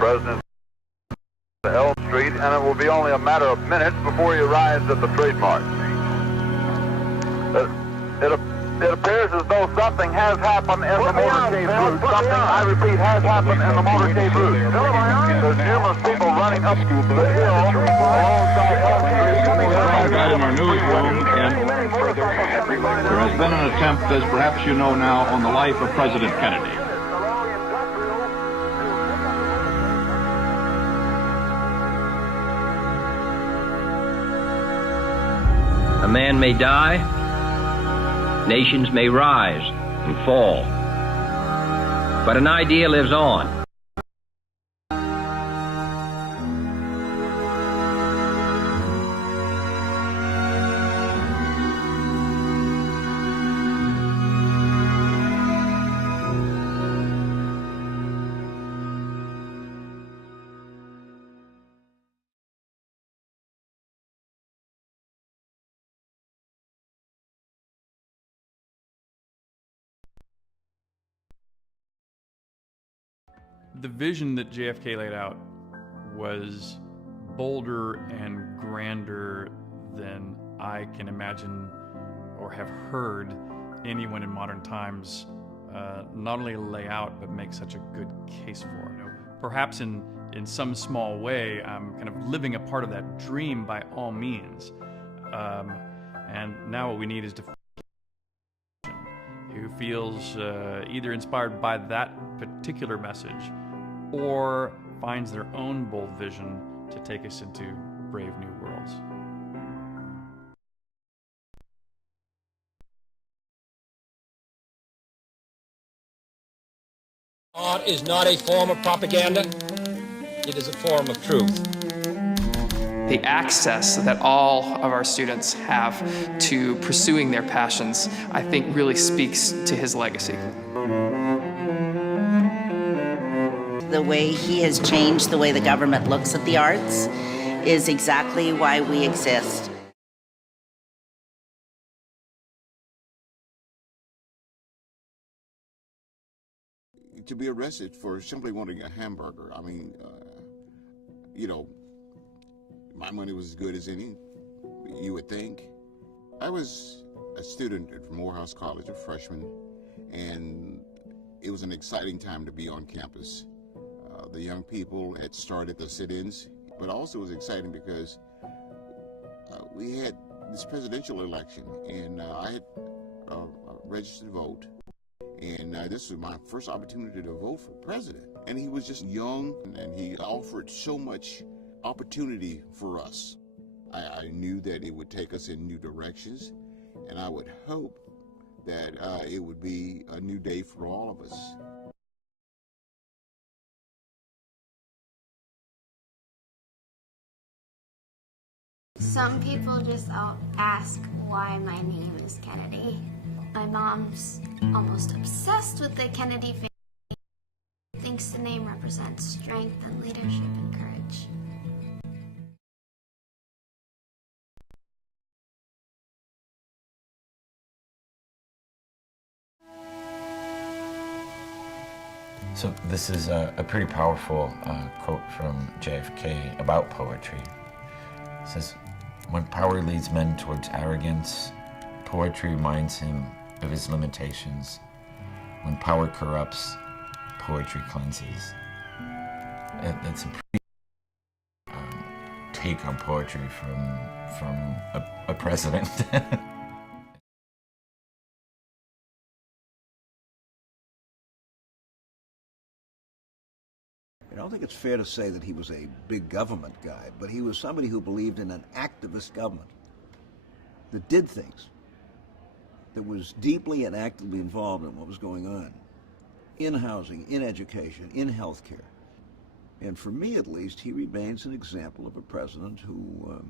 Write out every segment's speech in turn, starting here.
President L Street, and it will be only a matter of minutes before he arrives at the trademark. It appears as though something has happened in the motorcade route. Something, I repeat, has happened in the motorcade route. There's numerous people running up the hill alongside L Street. Right in our newsroom, and there has been an attempt, as perhaps you know now, on the life of President Kennedy. A man may die, nations may rise and fall, but an idea lives on. The vision that JFK laid out was bolder and grander than I can imagine or have heard anyone in modern times not only lay out but make such a good case for. You know, perhaps in some small way, I'm kind of living a part of that dream by all means. And now what we need is who feels either inspired by that particular message or finds their own bold vision to take us into brave new worlds. Art is not a form of propaganda, it is a form of truth. The access that all of our students have to pursuing their passions, I think really speaks to his legacy. The way he has changed the way the government looks at the arts is exactly why we exist. To be arrested for simply wanting a hamburger, I mean, you know, my money was as good as any, you would think. I was a student at Morehouse College, a freshman, and it was an exciting time to be on campus. The young people had started the sit-ins, but also it was exciting because we had this presidential election, and I had registered to vote, and this was my first opportunity to vote for president. And he was just young, and he offered so much opportunity for us. I knew that it would take us in new directions, and I would hope that it would be a new day for all of us. Some people just ask why my name is Kennedy. My mom's almost obsessed with the Kennedy family. Thinks the name represents strength and leadership and courage. So this is a pretty powerful quote from JFK about poetry. It says, "When power leads men towards arrogance, poetry reminds him of his limitations. When power corrupts, poetry cleanses." That's a pretty take on poetry from a president. I don't think it's fair to say that he was a big government guy, but he was somebody who believed in an activist government that did things, that was deeply and actively involved in what was going on in housing, in education, in healthcare. And for me, at least, he remains an example of a president who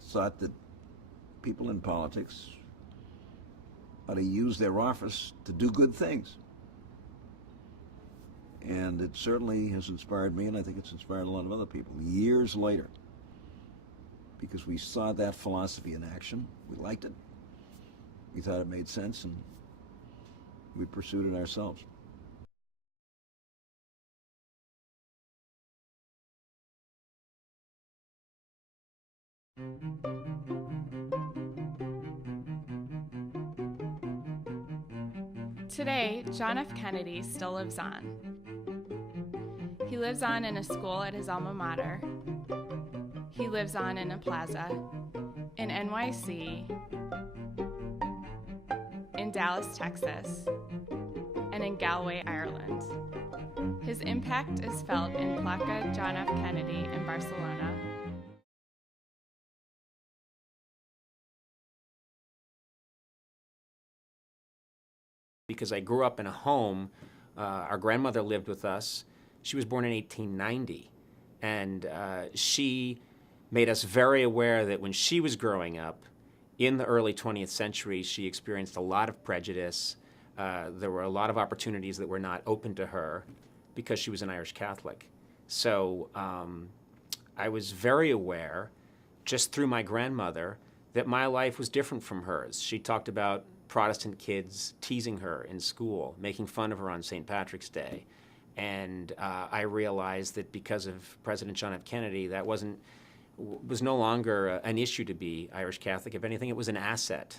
thought that people in politics ought to use their office to do good things. And it certainly has inspired me, and I think it's inspired a lot of other people years later, because we saw that philosophy in action. We liked it. We thought it made sense, and we pursued it ourselves. Today, John F. Kennedy still lives on. He lives on in a school at his alma mater. He lives on in a plaza, in NYC, in Dallas, Texas, and in Galway, Ireland. His impact is felt in Placa John F. Kennedy in Barcelona. Because I grew up in a home, our grandmother lived with us. She was born in 1890, and she made us very aware that when she was growing up, in the early 20th century, she experienced a lot of prejudice. There were a lot of opportunities that were not open to her because she was an Irish Catholic. So I was very aware, just through my grandmother, that my life was different from hers. She talked about Protestant kids teasing her in school, making fun of her on St. Patrick's Day. And I realized that because of President John F. Kennedy, that was no longer an issue to be Irish Catholic. If anything, it was an asset.